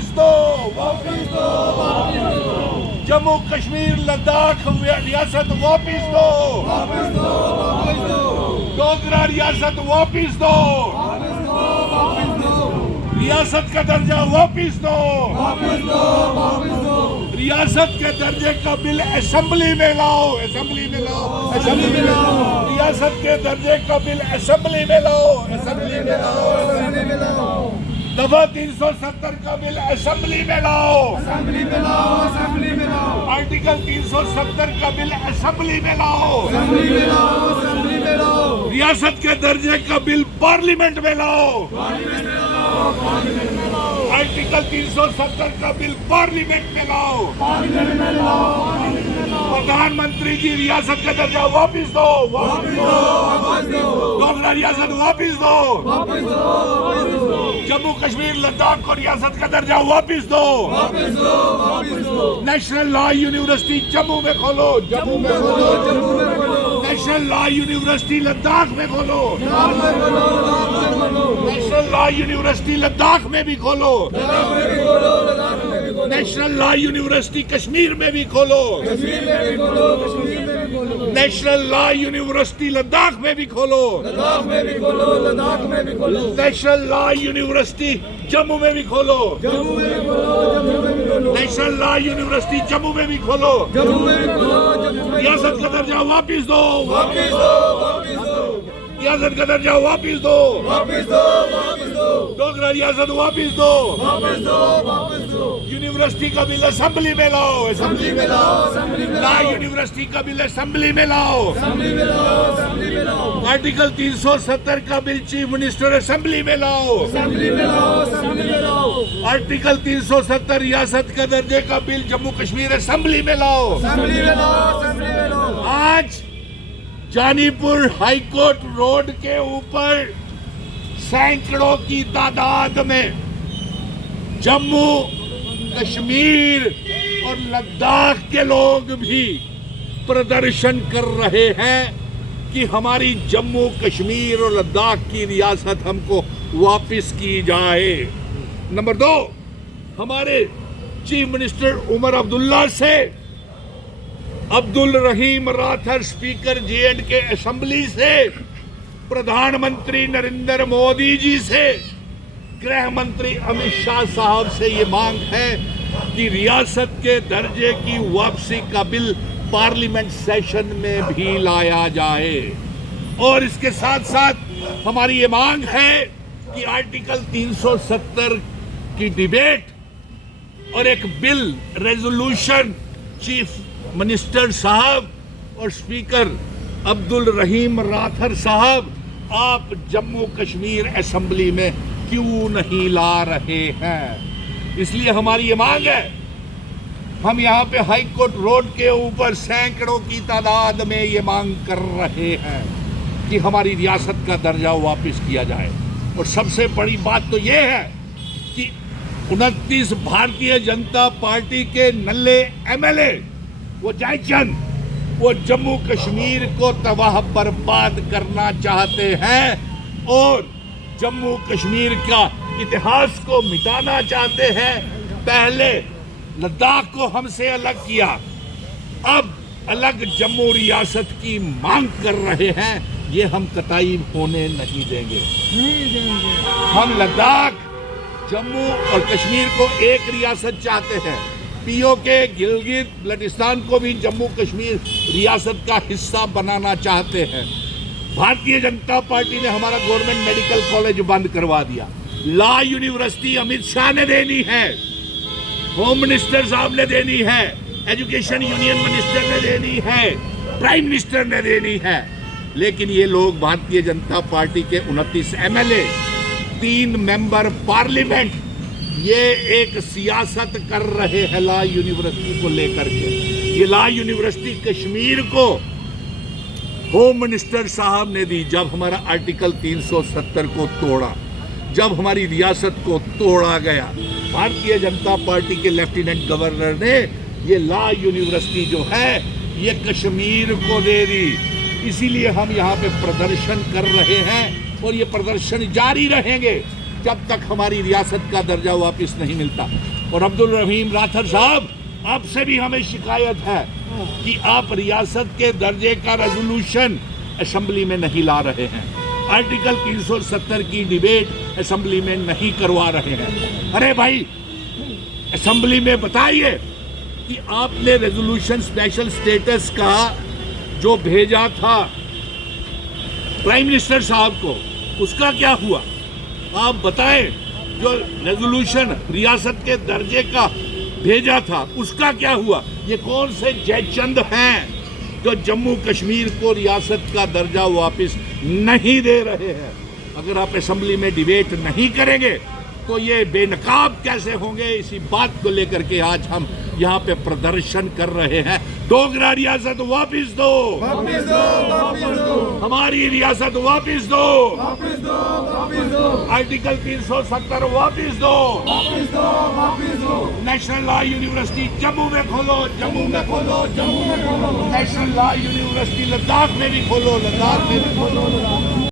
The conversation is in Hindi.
वापिस दो, जम्मू कश्मीर लद्दाख रियासत वापिस दो, डोगरा रियासत वापिस दो, रियासत का दर्जा वापिस दो, रियासत के दर्जे का बिल असेंबली में लाओ, असेंबली में लाओ, असेंबली में लाओ, रियासत के दर्जे का बिल असेंबली में लाओ, असेंबली में लाओ, असेंबली में लाओ, दफा 370 का बिल असेंबली में लाओ, असेंबली में लाओ, असेंबली में लाओ, आर्टिकल 370 का बिल असेंबली में लाओ, असेंबली में लाओ, असेंबली में लाओ, रियासत के दर्जे का बिल पार्लियामेंट में लाओ, पार्लियामेंट में लाओ, पार्लियामेंट में लाओ, आर्टिकल 370 का बिल पार्लियामेंट में लाओ, पार्लियामेंट में लाओ, प्रधानमंत्री जी रियासत का दर्जा वापिस दो, वापिस दो, वापिस दो, डोगरा रियासत वापिस दो, वापिस दो, वापिस दो, जम्मू कश्मीर लद्दाख को रियासत का दर्जा वापिस दो, वापिस दो, वापिस दो, नेशनल लॉ यूनिवर्सिटी जम्मू में खोलो, जम्मू में खोलो, जम्मू में खोलो, नेशनल लॉ यूनिवर्सिटी लद्दाख में खोलो, लद्दाख में खोलो, लद्दाख में खोलो, नेशनल लॉ यूनिवर्सिटी लद्दाख में भी खोलो, लद्दाख में भी खोलो, लद्दाख में भी खोलो, नेशनल लॉ यूनिवर्सिटी कश्मीर में भी खोलो, कश्मीर में भी खोलो, कश्मीर में भी खोलो, नेशनल लॉ यूनिवर्सिटी लद्दाख में भी खोलो, लद्दाख में भी खोलो, लद्दाख में भी खोलो, नेशनल लॉ यूनिवर्सिटी जम्मू में भी खोलो, जम्मू में भी खोलो, जम्मू में भी खोलो, नेशनल लॉ यूनिवर्सिटी जम्मू में भी खोलो, जम्मू में भी खोलो, जम्मू में, रियासत का दर्जा वापिस दो, वापिस दो, वापिस दो, रियासत का दर्जा वापिस दो, वापिस दो, वापिस दो, डोगरा रियासत वापिस दो, वापिस दो, वापिस दो, यूनिवर्सिटी का बिल असेंबली में लाओ, असेंबली में लाओ, असेंबली में लाओ, यूनिवर्सिटी का बिल असेंबली में लाओ, असेंबली में लाओ, असेंबली में लाओ, आर्टिकल 370 का बिल चीफ मिनिस्टर असेंबली में लाओ, असेंबली में लाओ, असेंबली में लाओ, आर्टिकल 370 रियासत का दर्जे का बिल जम्मू कश्मीर असेंबली में लाओ, असेंबली में लाओ, असेंबली में लाओ, आज जानीपुर हाईकोर्ट रोड के ऊपर सैकड़ों की तादाद में जम्मू कश्मीर और लद्दाख के लोग भी प्रदर्शन कर रहे हैं कि हमारी जम्मू कश्मीर और लद्दाख की रियासत हमको वापस की जाए। नंबर 2, हमारे चीफ मिनिस्टर उमर अब्दुल्ला से अब्दुल रहीम राठौर स्पीकर J&K असेंबली से, प्रधानमंत्री नरेंद्र मोदी जी से, गृह मंत्री अमित शाह साहब से ये मांग है कि रियासत के दर्जे की वापसी का बिल पार्लियामेंट सेशन में भी लाया जाए। और इसके साथ साथ हमारी ये मांग है कि आर्टिकल 370 की डिबेट और एक बिल रेजोल्यूशन चीफ मिनिस्टर साहब और स्पीकर अब्दुल रहीम राठौर साहब आप जम्मू कश्मीर असेंबली में क्यों नहीं ला रहे हैं। इसलिए हमारी ये मांग है, हम यहाँ पे हाई कोर्ट रोड के ऊपर सैकड़ों की तादाद में ये मांग कर रहे हैं कि हमारी रियासत का दर्जा वापस किया जाए। और सबसे बड़ी बात तो ये है कि 29 भारतीय जनता पार्टी के नल्ले MLA वो जयचंद, वो जम्मू कश्मीर को तबाह बर्बाद करना चाहते हैं और जम्मू कश्मीर का इतिहास को मिटाना चाहते हैं। पहले लद्दाख को हमसे अलग किया, अब अलग जम्मू रियासत की मांग कर रहे हैं। ये हम कतई होने नहीं देंगे। हम लद्दाख, जम्मू और कश्मीर को एक रियासत चाहते हैं। POK गिलगित बल्टिस्तान को भी जम्मू कश्मीर रियासत का हिस्सा बनाना चाहते हैं। भारतीय जनता पार्टी ने हमारा गवर्नमेंट मेडिकल कॉलेज बंद करवा दिया। लॉ यूनिवर्सिटी अमित शाह ने देनी है, होम मिनिस्टर साहब ने देनी है, एजुकेशन यूनियन मिनिस्टर ने देनी है, प्राइम मिनिस्टर ने देनी है। लेकिन ये लोग भारतीय जनता पार्टी के 29 MLA, 3 मेंबर पार्लियामेंट, ये एक सियासत कर रहे हैं लॉ यूनिवर्सिटी को लेकर के। ये लॉ यूनिवर्सिटी कश्मीर को होम मिनिस्टर साहब ने दी जब हमारा आर्टिकल 370 को तोड़ा, जब हमारी रियासत को तोड़ा गया। भारतीय जनता पार्टी के लेफ्टिनेंट गवर्नर ने ये लॉ यूनिवर्सिटी जो है ये कश्मीर को दे दी। इसीलिए हम यहाँ पे प्रदर्शन कर रहे हैं और ये प्रदर्शन जारी रहेंगे। जब तक हमारी रियासत का दर्जा वापस नहीं मिलता। और अब्दुल रहीम राठौर साहब, आपसे भी हमें शिकायत है कि आप रियासत के दर्जे का रेजोल्यूशन असेंबली में नहीं ला रहे हैं, आर्टिकल 370 की डिबेट असेंबली में नहीं करवा रहे हैं। अरे भाई, असेंबली में बताइए कि आपने रेजोल्यूशन स्पेशल स्टेटस का जो भेजा था प्राइम मिनिस्टर साहब को, उसका क्या हुआ? आप बताएं। जो रेजोल्यूशन रियासत के दर्जे का भेजा था, उसका क्या हुआ? ये कौन से जयचंद हैं जो जम्मू कश्मीर को रियासत का दर्जा वापस नहीं दे रहे हैं? अगर आप असेंबली में डिबेट नहीं करेंगे तो ये बेनकाब कैसे होंगे? इसी बात को लेकर के आज हम यहाँ पे प्रदर्शन कर रहे हैं। डोगरा रियासत वापस दो, वापस दो, वापस दो, हमारी रियासत वापस दो, वापस दो, वापस दो, आर्टिकल 370 वापस दो, वापस दो, वापस दो, नेशनल लॉ यूनिवर्सिटी जम्मू में खोलो, जम्मू में खोलो, जम्मू में खोलो, नेशनल लॉ यूनिवर्सिटी लद्दाख में भी खोलो, लद्दाख में भी खोलो।